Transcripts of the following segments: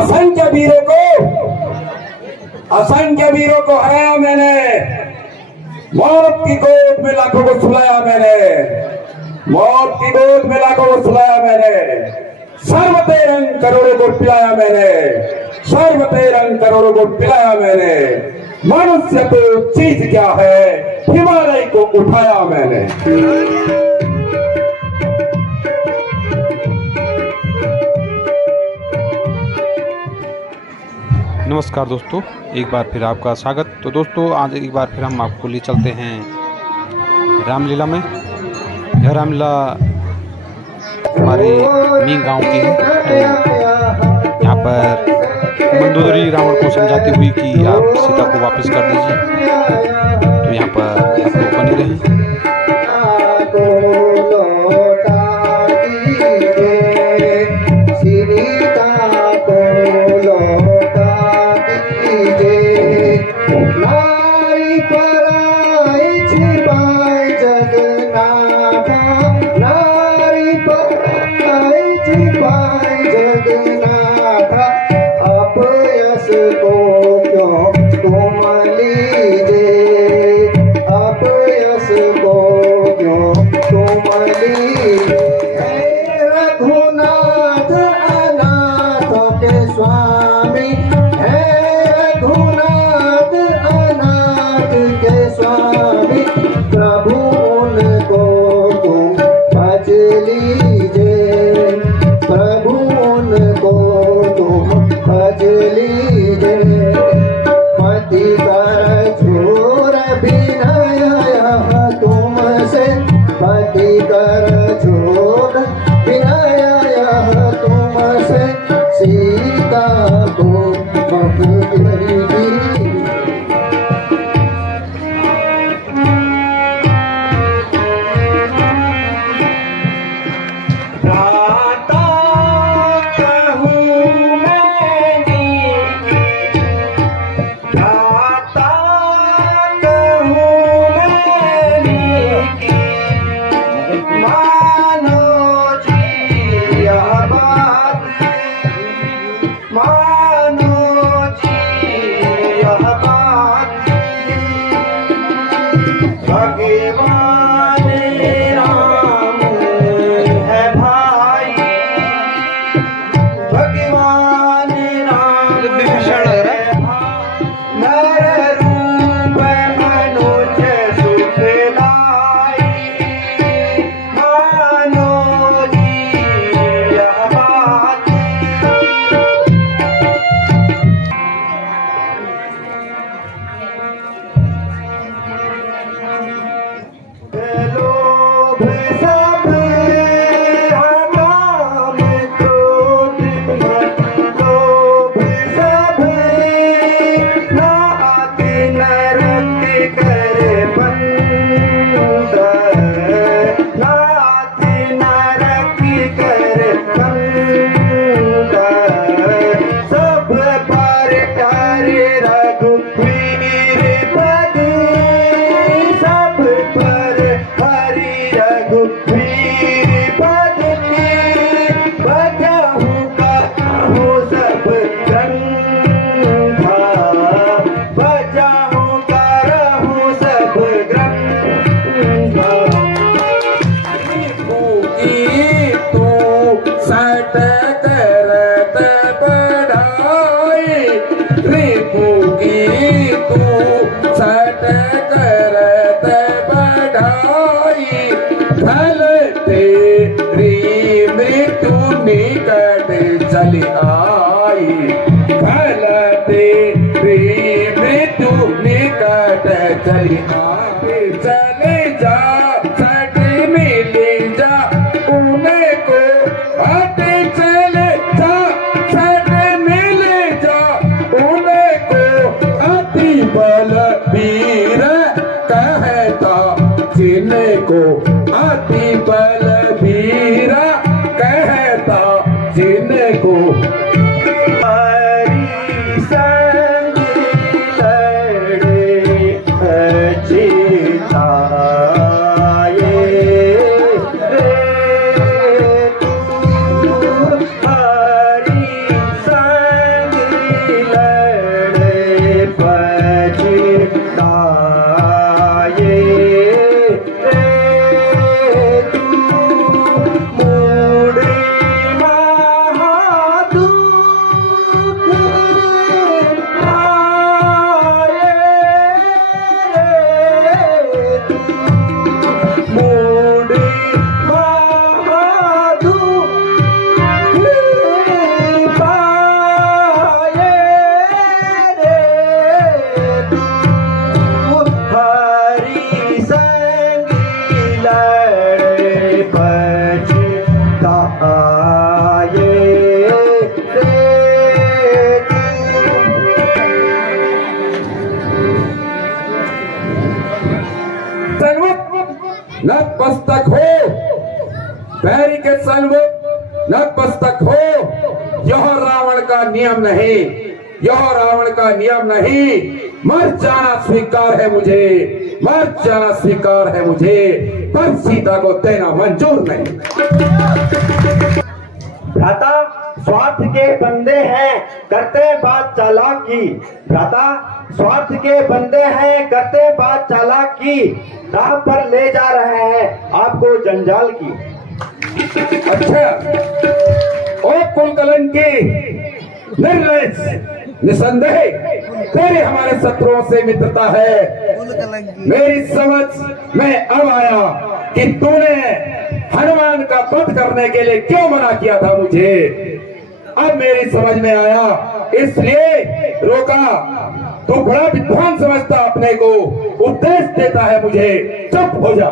असंख्य वीरों को हराया मैंने, मौत की गोद में लाखों को सुलाया मैंने, मौत की गोद में लाखों को सुलाया मैंने, सर्वते रंग करोड़ों को पिलाया मैंने, सर्वते रंग करोड़ों को पिलाया मैंने। मनुष्य तो चीज क्या है, हिमालय को उठाया मैंने। नमस्कार दोस्तों, एक बार फिर आपका स्वागत। तो दोस्तों, आज एक बार फिर हम आपको ले चलते हैं रामलीला में। यह रामलीला हमारे मीन गांव की है। तो यहाँ पर मंदोदरी रावण को समझाती हुई कि आप सीता को वापस कर दीजिए। तो यहाँ पर आप लोग बने रहें। चली आई भलते रे मृत्यु निकट चली आई। चले जा सट मिले जा उन्हें को हटे, चले जा सट मिले जा उन्हें को अति बल वीर कहता जिन्हें को अति बल वीर कहता जिनको हरि संग लड़े जीता हरि संग के सन्मुख नतमस्तक हो। यह रावण का नियम नहीं, यह रावण का नियम नहीं। मर जाना स्वीकार है मुझे, मर जाना स्वीकार है मुझे, पर सीता को देना मंजूर नहीं। भ्राता स्वार्थ के बंदे हैं, करते बात चालाकी। भ्राता स्वार्थ के बंदे हैं, करते बात चालाकी। राह पर ले जा रहे हैं आपको जंजाल की। अच्छा, ओ कुलकलंकी, निर्लज, निसंदेह तेरे हमारे शत्रुओं से मित्रता है। मेरी समझ में अब आया कि तूने हनुमान का वध करने के लिए क्यों मना किया था मुझे। अब मेरी समझ में आया, इसलिए रोका। तू बड़ा विद्वान समझता अपने को, उपदेश देता है मुझे। चुप हो जा।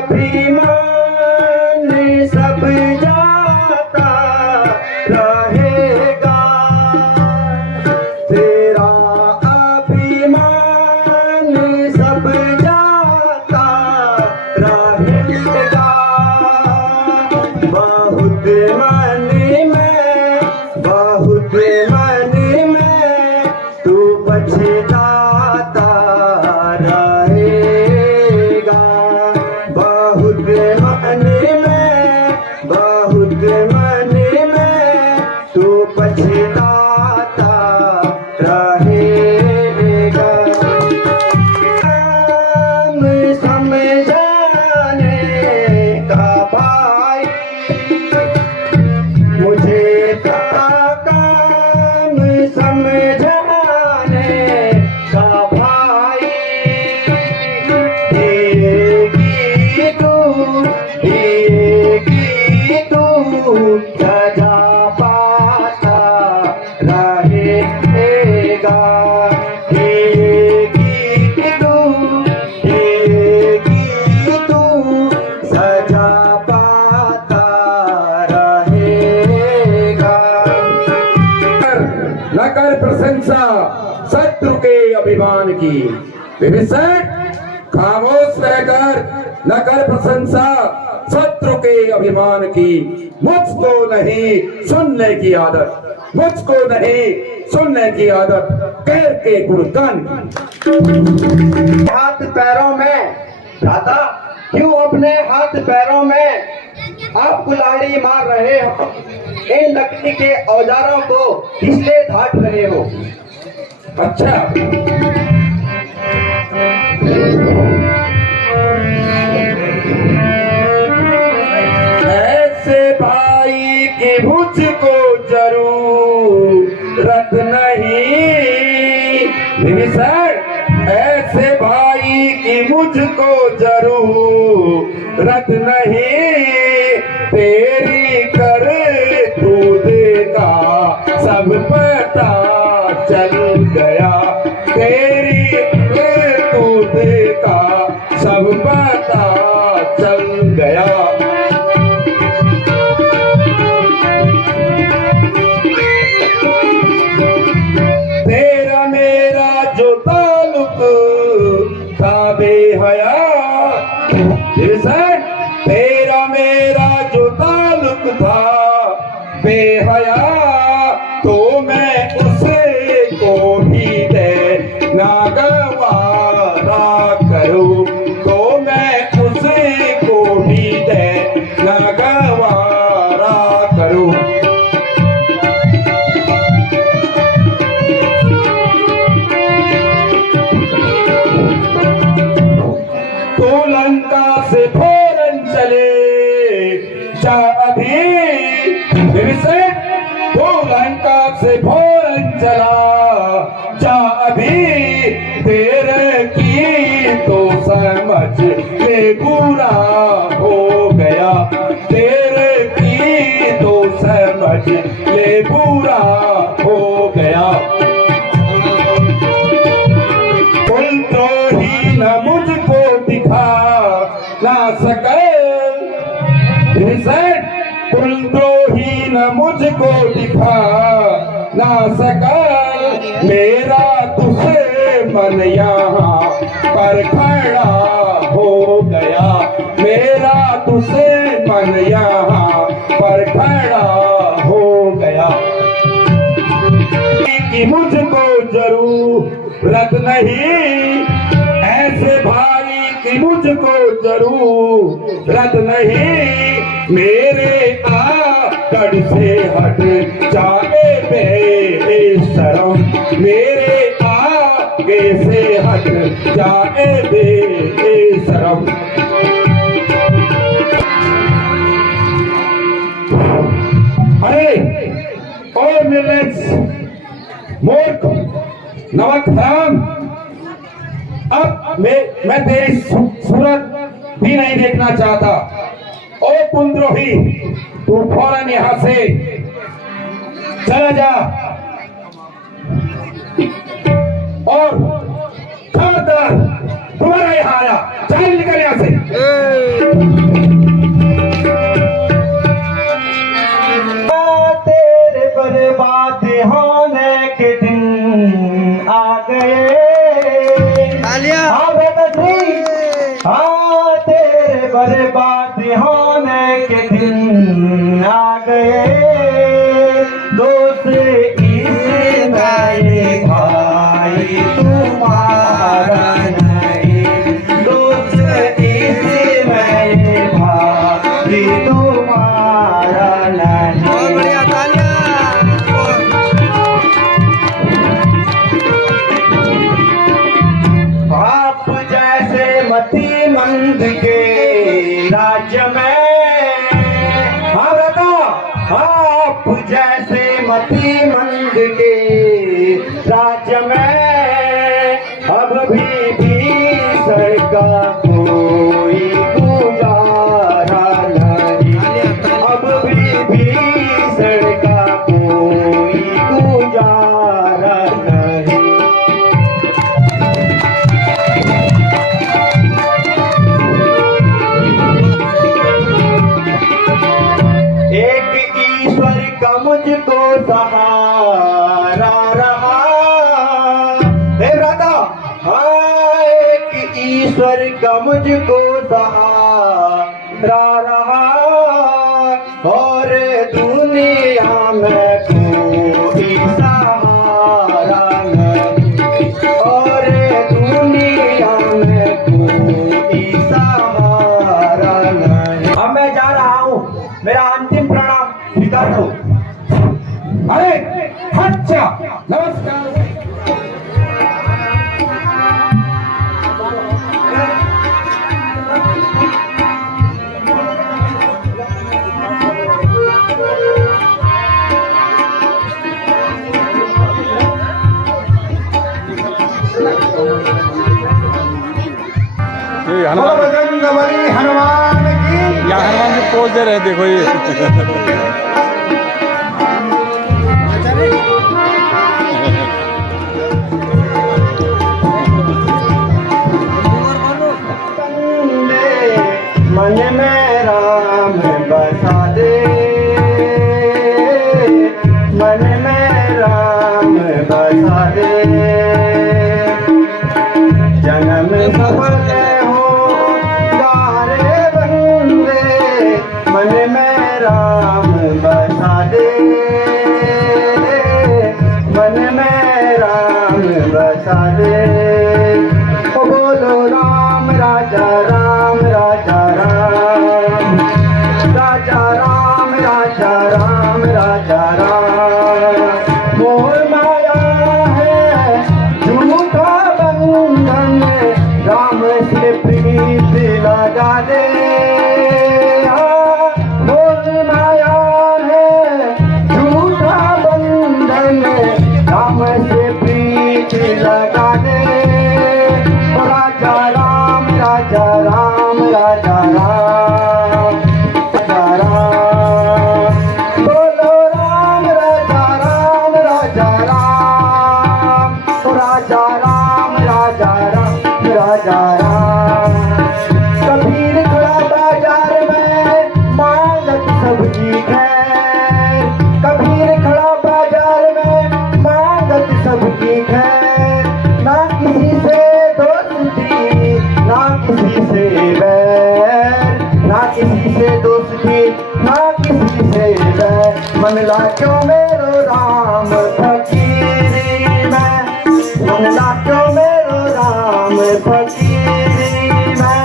अभिमान सब जाता रहेगा, तेरा अभिमान सब जाता रहेगा। बहुत मन में, बहुत मन में तू पछताता रहेगा। बहुत मन में, बहुत मन में तू पछताता रहेगा। हम समझाने का भाई, मुझे काम समझाने का भाई। येगी तू सजा पाता रहेगा। येगी तू सजा पाता रहेगा। न कर प्रशंसा शत्रु के अभिमान की। विभीषण, खामोश रहकर न कर प्रशंसा शत्रु के अभिमान की। मुझको नहीं सुनने की आदत, मुझको नहीं सुनने की आदत कैर के गुणगान की। हाथ पैरों में, भ्राता क्यों अपने हाथ पैरों में आप कुल्हाड़ी मार रहे हो। इन लकड़ी के औजारों को इसलिए धाट रहे हो। अच्छा, ऐसे भाई की मुझको जरूरत नहीं। विभीषण, ऐसे भाई की मुझको जरूरत नहीं। तेरी कर तू देगा सब पता चल गया। तेरी कर तू देगा सब पता चल गया। तेरा मेरा जो ताल्लुक था बेहया। विभीषण, तेरा मेरा जो ताल्लुक था बेहया, तो मैं उसे को ही दे ना गवारा करूं। तो मैं उसे को ही दे ना गवारा करूं। तो लंका से फौरन चले जा अभी। विभीषण, तो लंका से फौरन चला जा अभी। तेरे की तो समझ ले बुरा हो गया। तेरे की तो समझ ले बुरा हो गया। कुलद्रोही न मुझको दिखा ना सके। विभीषण, कुलद्रोही न मुझको दिखा ना सका। मेरा तुझसे मन यहाँ पर खड़ा हो गया। यहाँ पर खड़ा हो गया कि मुझको जरूरत नहीं, ऐसे भाई की मुझको जरूरत नहीं। मेरे आकड़ से हट जाए बेशरम, मेरे आगे से हट जाए बेशरम। अरे ओ मिलेट्स मूर्ख नमक हराम, अब मैं तेरी सूरत भी नहीं देखना चाहता। ओ कुलद्रोही, तू फौरन यहां से चला जा और खबरदार दोबारा यहाँ आया, चल निकल यहां से। तेरे बर्बाद होने के दिन आ गए। हाँ बेटा जी, हाँ तेरे बर्बाद होने के दिन आ गए। दोस्त इस मेरे भाई तुम्हारा नहीं, दोस्त इस मेरे भाई तुम्हारा नहीं। आप जैसे मतिमंद के राज्य में, हाँ बेटा, आप जैसे मतिमंद के राज्य में अब भी सरका कोई गुजारा नहीं, अब भी सरका कोई गुजारा नहीं। एक ईश्वर का मुझको सहारा रहा, हे राधा, हाँ एक ईश्वर का मुझको सहारा रहा। और दुनिया में कोई सहारा नहीं, और दुनिया में कोई सहारा नहीं। अब मैं जा रहा हूँ, मेरा अंतिम प्रणाम स्वीकार करो। अरे अच्छा, नमस्कार। ये हनुमान, बजरंगबली हनुमान की। यहाँ हनुमान जी पोज दे रहे हैं, देखो ये। मन में राम बसा दे, मन में राम बसा दे। जन्म सफल हो सारे बंदे, मन में राम बसा दे, मन में राम बसा दे। ओ बोलो राम राजा राम राजा राम, राजा राम राजा राम राजा राम। मोह माया है झूठा बंधन, राम से प्रीत लगा दे। मोह माया ना किसी से मंगला क्यों मेरो राम फकीरी में, मंगला क्यों मेरो राम फकीरी में,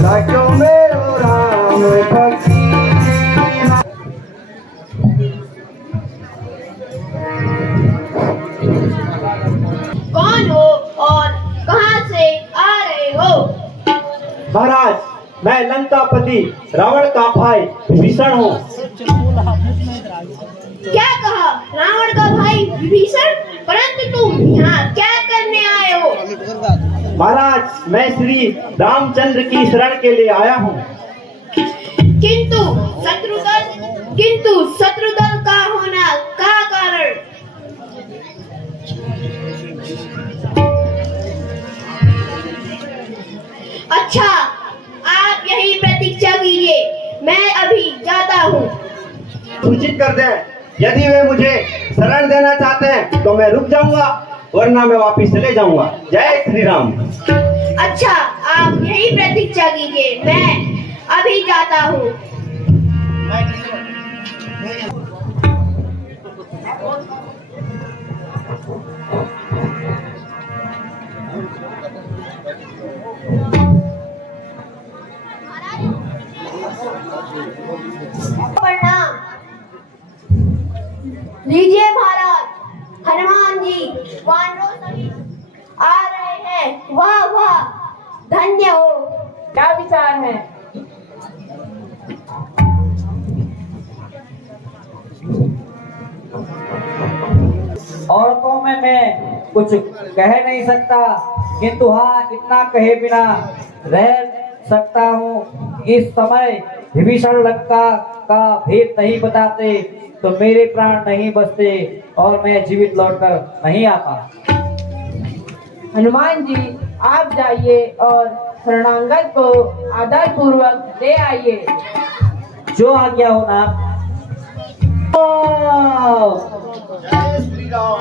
ला क्यों मेरो राम फकीरी में। कौन हो और कहां से आ रहे हो? महाराज, मैं लंकापति रावण का भाई विभीषण हूँ। क्या कहा? रावण का भाई विभीषण? परंतु तुम यहाँ क्या करने आए हो? महाराज, मैं श्री रामचंद्र की शरण के लिए आया हूँ। किंतु शत्रुदल का होना का कारण? अच्छा, आप यही प्रतीक्षा कीजिए, मैं अभी जाता हूँ। सूचित कर दें, यदि वे मुझे शरण देना चाहते हैं तो मैं रुक जाऊंगा, वरना मैं वापिस चले जाऊंगा। जय श्री राम। अच्छा, आप यही प्रतीक्षा कीजिए, मैं अभी जाता हूँ। प्रणाम। लीजिए महाराज, हनुमान जी वानरों सहित आ रहे हैं। वाह वाह, धन्य हो। क्या विचार है? औरतों में मैं कुछ कह नहीं सकता, किंतु हाँ इतना कहे बिना रह सकता हूँ। इस समय विभीषण लंका का भेद नहीं बताते तो मेरे प्राण नहीं बचते और मैं जीवित लौटकर नहीं आता। हनुमान जी, आप जाइए और शरणागत को आदर पूर्वक ले आइए। जो आज्ञा हो नाथ। जय श्री राम।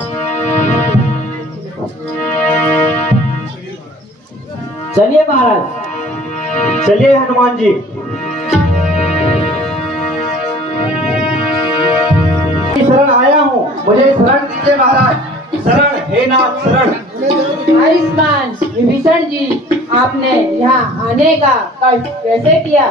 चलिए महाराज। चलिए हनुमान जी। शरण आया हूँ, मुझे शरण दीजिए महाराज। शरण हे नाथ, शरण। आयुष्मान विभीषण जी, आपने यहाँ आने का कष्ट कैसे किया?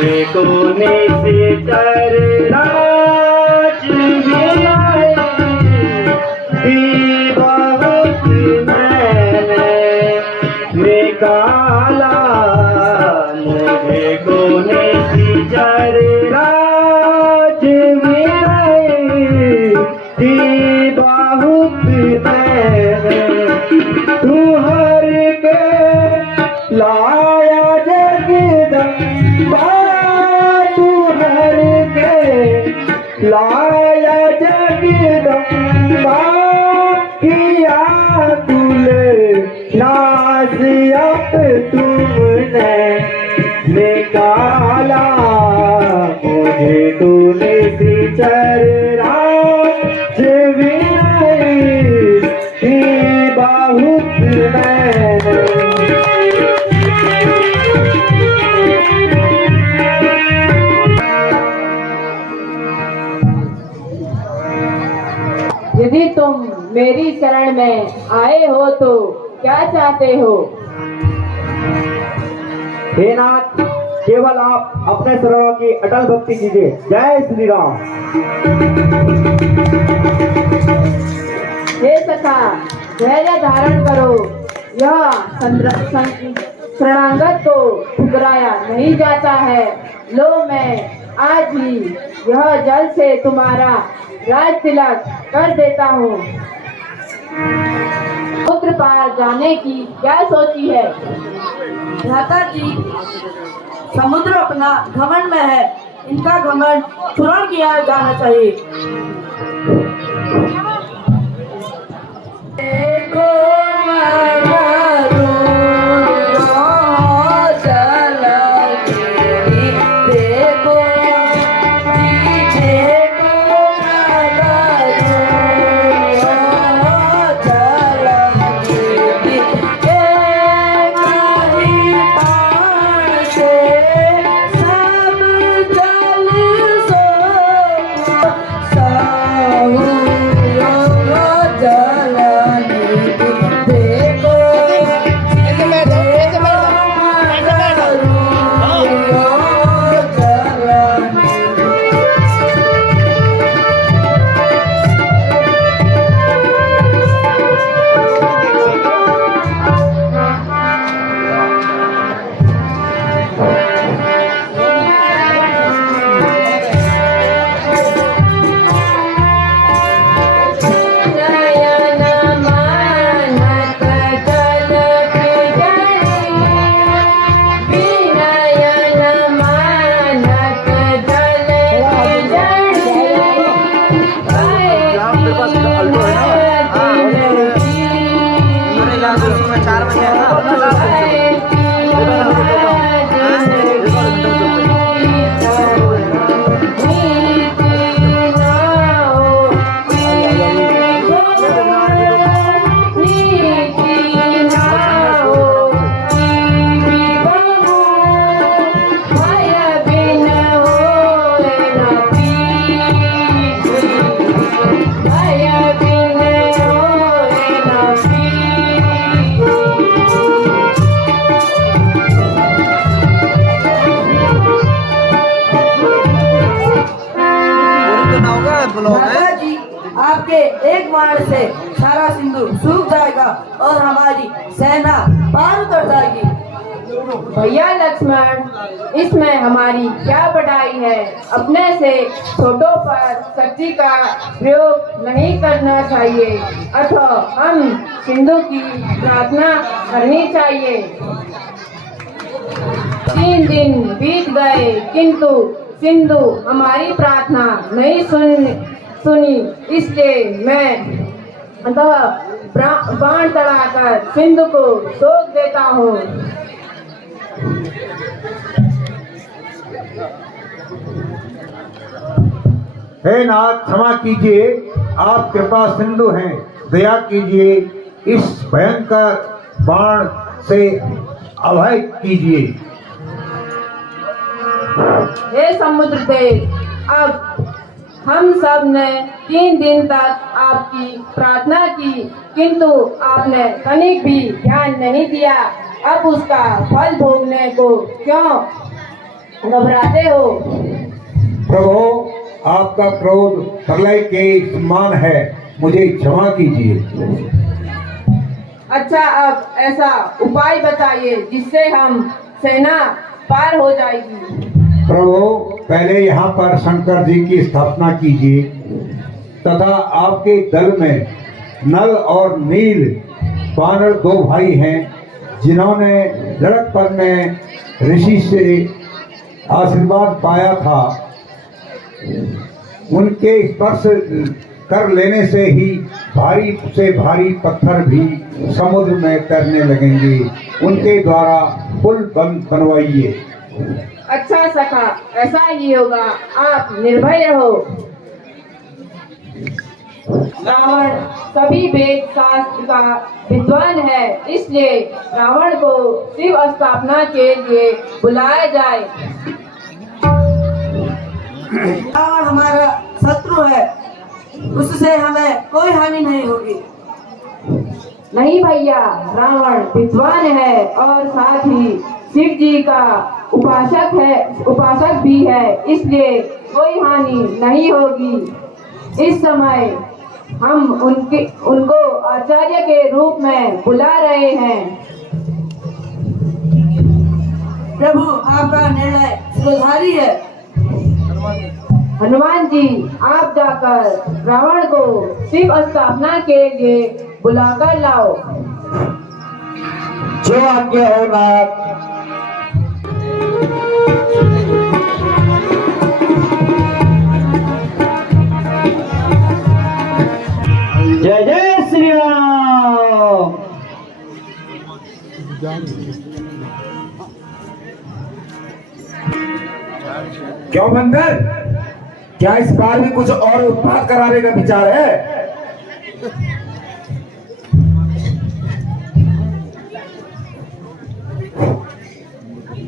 देखो निश्चर राज मिलाए बहुत मैंने निकाला मुझे को निश्चर राज मिलाए बहुत मैंने तू हर के लाया जगदम्बा तू हर के लाया जगदम्बा किया तुले नासियत तुमने निकाला मुझे तूने सिचर राज विनय बहुत मैंने यदि तुम मेरी शरण में आए हो तो क्या चाहते हो? हे नाथ, केवल आप अपने शरणों की अटल भक्ति कीजिए। जय श्री राम। हे सखा, धैर्य धारण करो। यह शरणागत को ठुकराया नहीं जाता है। लो, मैं आज ही यह जल से तुम्हारा राज तिलक कर देता हूँ। समुद्र पार जाने की क्या सोची है? भ्राता जी, समुद्र अपना घमंड में है। इनका घमंड चूर्ण किया जाना चाहिए। देखो दादाजी, आपके एक बाण से सारा सिंधु सूख जाएगा और हमारी सेना पार उतर जाएगी। भैया लक्ष्मण, इसमें हमारी क्या बढ़ाई है? अपने से छोटों पर शक्ति का प्रयोग नहीं करना चाहिए अथवा हम सिंधु की प्रार्थना करनी चाहिए। 3 दिन बीत गए किंतु सिंधु हमारी प्रार्थना नहीं सुनी, इसलिए मैं अतः बाण चढ़ाकर सिंधु को सोख देता हूँ। हे नाथ, क्षमा कीजिए, आप कृपा सिंधु हैं, दया कीजिए, इस भयंकर बाण से अभय कीजिए। हे समुद्र देव, अब हम सब ने 3 दिन तक आपकी प्रार्थना की किंतु आपने तनिक भी ध्यान नहीं दिया। अब उसका फल भोगने को क्यों घबराते हो? प्रभु, आपका क्रोध प्रलय के समान है, मुझे क्षमा कीजिए। अच्छा, अब ऐसा उपाय बताइए जिससे हम सेना पार हो जाएगी। प्रभु, पहले यहाँ पर शंकर जी की स्थापना कीजिए तथा आपके दल में नल और नील वानर 2 भाई हैं जिन्होंने लड़कपन में ऋषि से आशीर्वाद पाया था। उनके स्पर्श कर लेने से ही भारी से भारी पत्थर भी समुद्र में तैरने लगेंगे। उनके द्वारा पुल बनवाइए। अच्छा सखा, ऐसा ही होगा, आप निर्भय रहो। रावण सभी वेद शास्त्र का विद्वान है, इसलिए रावण को शिव स्थापना के लिए बुलाया जाए। रावण हमारा शत्रु है, उससे हमें कोई हानि नहीं होगी। नहीं भैया, रावण विद्वान है और साथ ही शिव जी का उपासक भी है, इसलिए कोई हानि नहीं होगी। इस समय हम उनको आचार्य के रूप में बुला रहे हैं। प्रभु, आपका निर्णय सुधारी है। हनुमान जी, आप जाकर रावण को शिव स्थापना के लिए बुलाकर लाओ। जो आज्ञा हो नाथ। जय जय श्री राम। क्यों बंदर, क्या इस बार भी कुछ और उत्पाद कराने का विचार है?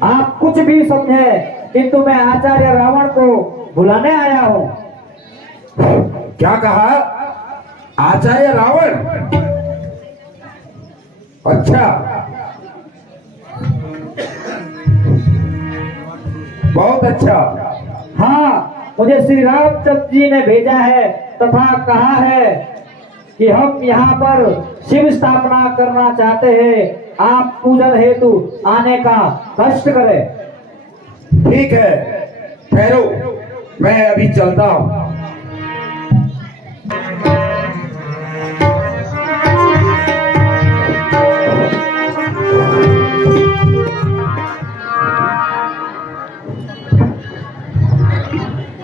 आप कुछ भी समझे, किंतु मैं आचार्य रावण को बुलाने आया हूँ। क्या कहा? आचार्य रावण? अच्छा, बहुत अच्छा। हाँ, मुझे श्री रामचंद्र जी ने भेजा है तथा कहा है कि हम यहाँ पर शिव स्थापना करना चाहते हैं, आप पूजन हेतु आने का कष्ट करें। ठीक है, ठहरो, मैं अभी चलता हूँ।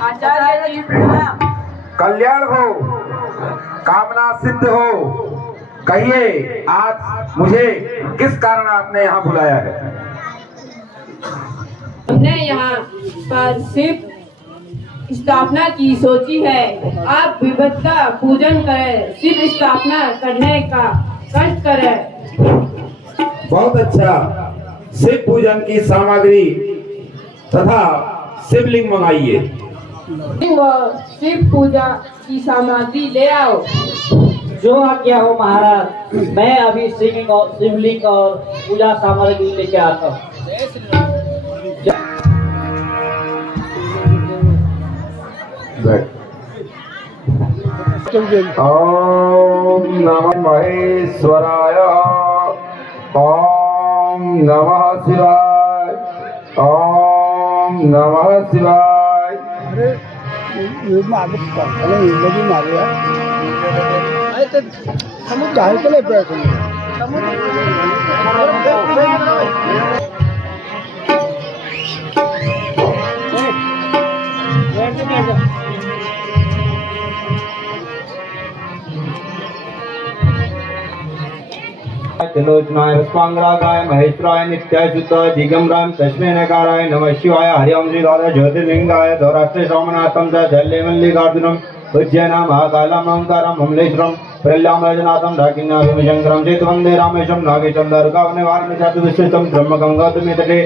आचार्य जी प्रणाम। कल्याण हो, कामना सिद्ध हो। कहिए, आज मुझे किस कारण आपने यहाँ बुलाया है? हमने यहाँ पर शिव स्थापना की सोची है। आप विभक्त का पूजन करें, शिव स्थापना करने का कष्ट करें। बहुत अच्छा, शिव पूजन की सामग्री तथा शिवलिंग मंगाइए। शिव पूजा की सामग्री ले आओ। जो आज्ञा हो महाराज, मैं अभी शिवलिंग और पूजा सामग्री लेके आता हूँ। ओम नमः महेश्वराय। ओम नमः शिवाय। ओम नमः शिवाय। त्रिलोचनाय पुष्पांगरागाय महेश्वराय नित्याय शुद्धाय दिगंबराय तस्मै नकाराय नमः शिवाय। हरि ओम श्री द्वादश ज्योतिर्लिंगाय सौराष्ट्रे सोमनाथम च शल्ये मल्लिकार्जुनम उज्जैना महाकालम ओंकारम अमलेश्वरम प्रल्याम रजनाथम ढाकिन्याभिमशंकरम चेतवंदे रामेशम नागेशम दारुकावने वारणचातुदुष्टम ब्रह्म गंगोत्तमे तटे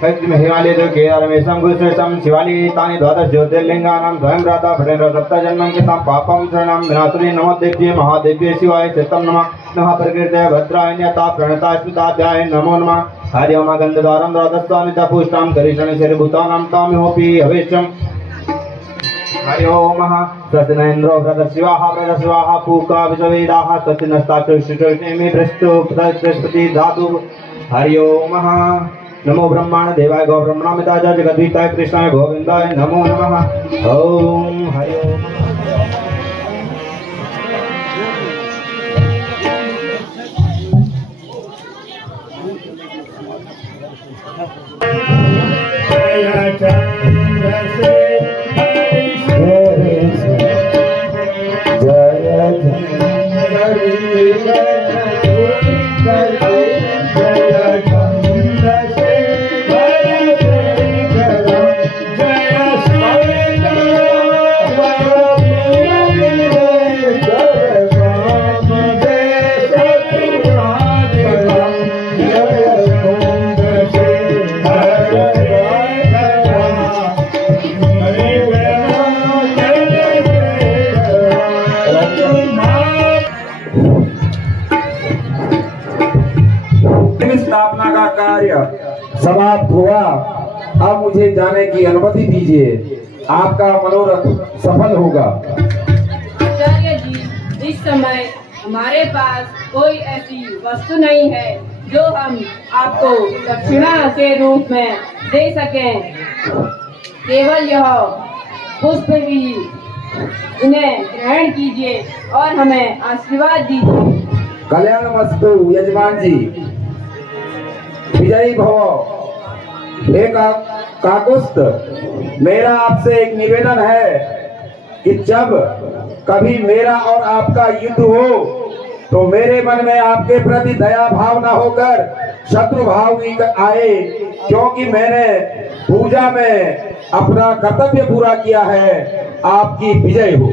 हिमालय केदारमेशम गुरुश्रेष्ठम शिवाली तानि द्वादश ज्योतिर्लिंगानां स्वयं राधा भटेन्द्र सप्तजन्मं कृतं पापं शरणं विनाशिनी नमो देव्ये महादेव्ये शिवाय चित्तं नमः नमः प्रकृते भद्राय न्यता प्रणता स्मिताभ्याय नमो नमः। हरि ओम गंधद्वारं द्वादशामिता पुष्टां करिष्यणे शरीरभूतानां तामिहोपि हवेशम् हरि ओम स्वस्ति न इन्द्रो वृद्धशिवाः पूका विश्ववेदाः स्वस्ति नस्ताचुष्टुष्णेमि बृहस्पति धातु हरि ओम नमो ब्रह्माण देवाय गौ ब्रह्मणामिताय जगद्गीताय कृष्णाय गोविंदाय नमो नमः ओम हरि ओम। स्थापना का कार्य समाप्त हुआ। अब मुझे जाने की अनुमति दीजिए, आपका मनोरथ सफल होगा। आचार्य जी, इस समय हमारे पास कोई ऐसी वस्तु नहीं है जो हम आपको दक्षिणा के रूप में दे सकें। केवल यह पुष्प ही इन्हें ग्रहण कीजिए और हमें आशीर्वाद दीजिए। कल्याणमस्तु यजमान जी, विजयी भव। एक काकुस्त, मेरा आपसे एक निवेदन है कि जब कभी मेरा और आपका युद्ध हो तो मेरे मन में आपके प्रति दया भाव न होकर शत्रु भाव भी आए, क्योंकि मैंने पूजा में अपना कर्तव्य पूरा किया है। आपकी विजय हो।